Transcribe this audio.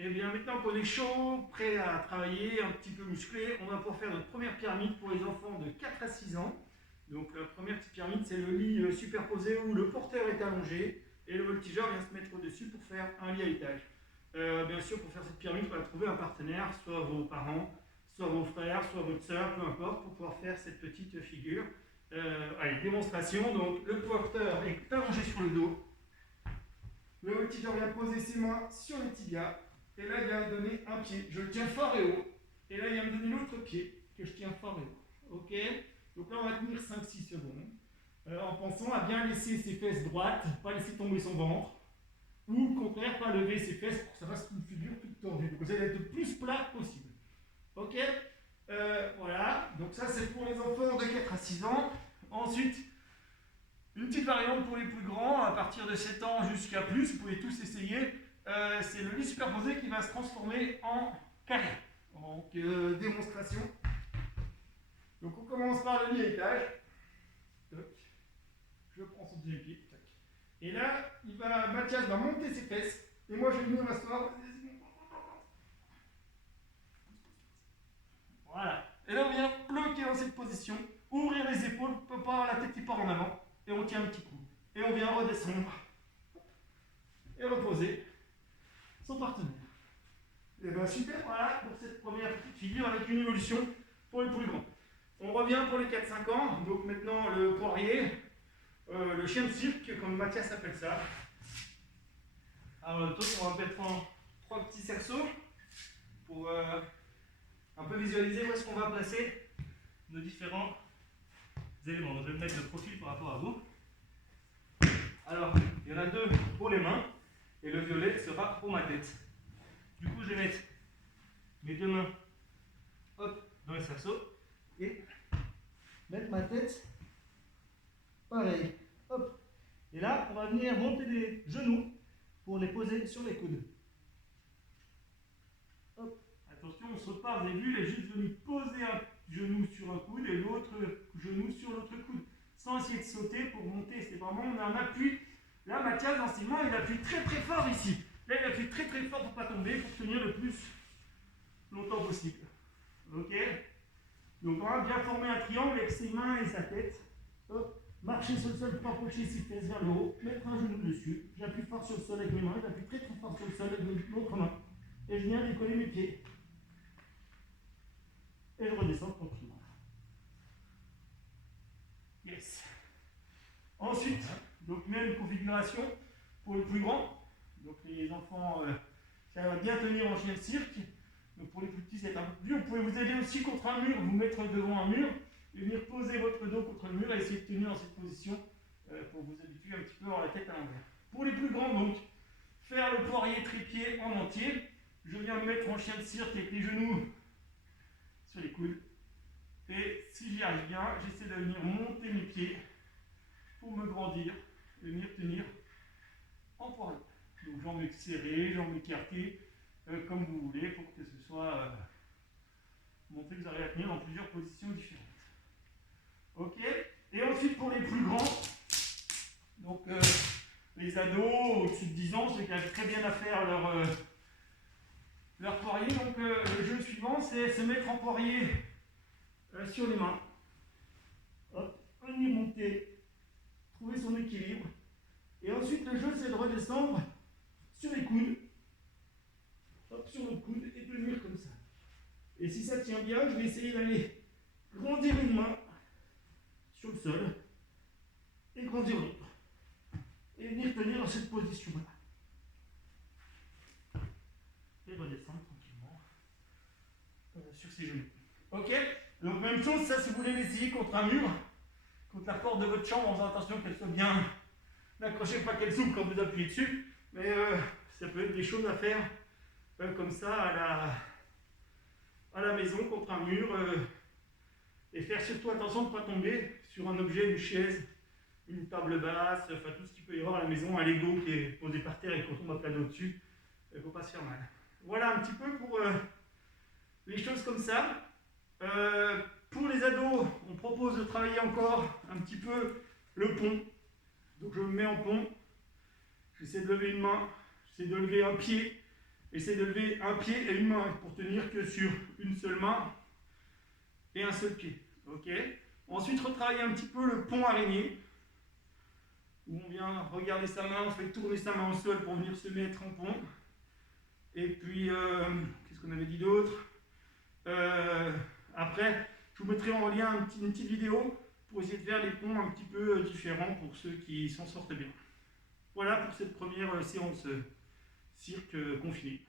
Et bien maintenant qu'on est chaud, prêt à travailler, un petit peu musclé, on va pouvoir faire notre première pyramide pour les enfants de 4 à 6 ans. Donc la première petite pyramide, c'est le lit superposé où le porteur est allongé et le voltigeur vient se mettre au-dessus pour faire un lit à étage. Bien sûr, pour faire cette pyramide, il faudra trouver un partenaire, soit vos parents, soit vos frères, soit votre soeur, peu importe, pour pouvoir faire cette petite figure. Allez, démonstration. Donc le porteur est allongé sur le dos. Le voltigeur vient poser ses mains sur les tibias. Et là, il vient donner un pied. Je le tiens fort et haut. Et là, il vient me donner l'autre pied que je tiens fort et haut. Ok? Donc là, on va tenir 5-6 secondes. En pensant à bien laisser ses fesses droites, pas laisser tomber son ventre. Ou au contraire, pas lever ses fesses pour que ça fasse une figure toute tordue. Donc vous allez être le plus plat possible. Ok? Voilà. Donc ça, c'est pour les enfants de 4 à 6 ans. Ensuite, une petite variante pour les plus grands, à partir de 7 ans jusqu'à plus, vous pouvez tous essayer. C'est le lit superposé qui va se transformer en carré. Donc, démonstration. Donc, on commence par le lit à étage. Toc. Je prends son deuxième pied. Toc. Et là, Mathias va monter ses fesses. Et moi, je vais venir m'asseoir. Voilà. Et là, on vient bloquer dans cette position. Ouvrir les épaules, pas la tête qui part en avant. Et on tient un petit coup. Et on vient redescendre. Et reposer son partenaire. Et bien super, voilà pour cette première petite figure avec une évolution pour les plus grands. On revient pour les 4-5 ans, donc maintenant le poirier, le chien de cirque, comme Mathias appelle ça. Alors, on va mettre en 3 petits cerceaux pour un peu visualiser où est-ce qu'on va placer nos différents éléments. Donc, je vais me mettre de profil par rapport à vous. Alors, il y en a 2 pour les mains et le violet sera pour ma tête. Du coup, je vais mettre mes 2 mains hop, dans les cerceaux et mettre ma tête pareil. Hop. Et là, on va venir monter les genoux pour les poser sur les coudes. Hop. Attention, on ne saute pas. Vous avez vu, il est juste venu poser un genou sur un coude et l'autre genou sur l'autre coude. Sans essayer de sauter pour monter. C'est vraiment, on a un appui. Là, Mathias, dans ses mains, il appuie très très fort ici. Là, il appuie très très fort pour ne pas tomber, pour tenir le plus longtemps possible. Ok? Donc, on va bien former un triangle avec ses mains et sa tête. Hop. Marcher sur le sol pour approcher ses fesses vers le haut. Mettre un genou dessus. J'appuie fort sur le sol avec mes mains. J'appuie très très fort sur le sol avec l'autre main. Et je viens décoller mes pieds. Et je redescends tranquillement. Yes. Ensuite, donc même configuration pour les plus grands. Donc les enfants, ça va bien tenir en chien de cirque. Donc pour les plus petits, c'est un peu plus dur. Vous pouvez vous aider aussi contre un mur, vous mettre devant un mur et venir poser votre dos contre le mur et essayer de tenir dans cette position pour vous habituer un petit peu à avoir la tête à l'envers. Pour les plus grands, donc, faire le poirier trépied en entier. Je viens me mettre en chien de cirque avec les genoux sur les coudes. Et si j'y arrive bien, j'essaie de venir monter mes pieds pour me grandir et venir tenir en poirier. Donc jambes serrées, jambes écartées, comme vous voulez, pour que ce soit montré que vous arrivez à tenir dans plusieurs positions différentes. Ok? Et ensuite pour les plus grands, donc les ados au-dessus de 10 ans, ceux qui arrivent très bien à faire leur poirier. Donc le jeu suivant, c'est se mettre en poirier sur les mains. Hop, venir monter, trouver son équilibre. Et ensuite le jeu, c'est de redescendre sur les coudes. Hop, sur le coude et tenir comme ça. Et si ça tient bien, je vais essayer d'aller grandir une main sur le sol et grandir l'autre. Et venir tenir dans cette position-là. Et redescendre tranquillement sur ses genoux. Ok? Donc même chose, ça si vous voulez l'essayer contre un mur, contre la porte de votre chambre en faisant attention qu'elle soit bien accrochée, pas qu'elle s'ouvre quand vous appuyez dessus. Mais ça peut être des choses à faire comme ça à la maison contre un mur. Et faire surtout attention de ne pas tomber sur un objet, une chaise, une table basse, enfin tout ce qu'il peut y avoir à la maison, un Lego qui est posé par terre et qu'on tombe à plat dessus, il ne faut pas se faire mal. Voilà un petit peu pour les choses comme ça. Pour les ados, on propose de travailler encore un petit peu le pont. Donc je me mets en pont, j'essaie de lever une main, j'essaie de lever un pied, Essayez de lever un pied et une main pour tenir que sur une seule main et un seul pied. Ok. Ensuite, retravaillez un petit peu le pont araignée, où on vient regarder sa main, on fait tourner sa main au sol pour venir se mettre en pont. Et puis, qu'est-ce qu'on avait dit d'autre? Après, je vous mettrai en lien une petite vidéo pour essayer de faire des ponts un petit peu différents pour ceux qui s'en sortent bien. Voilà pour cette première séance cirque confiné.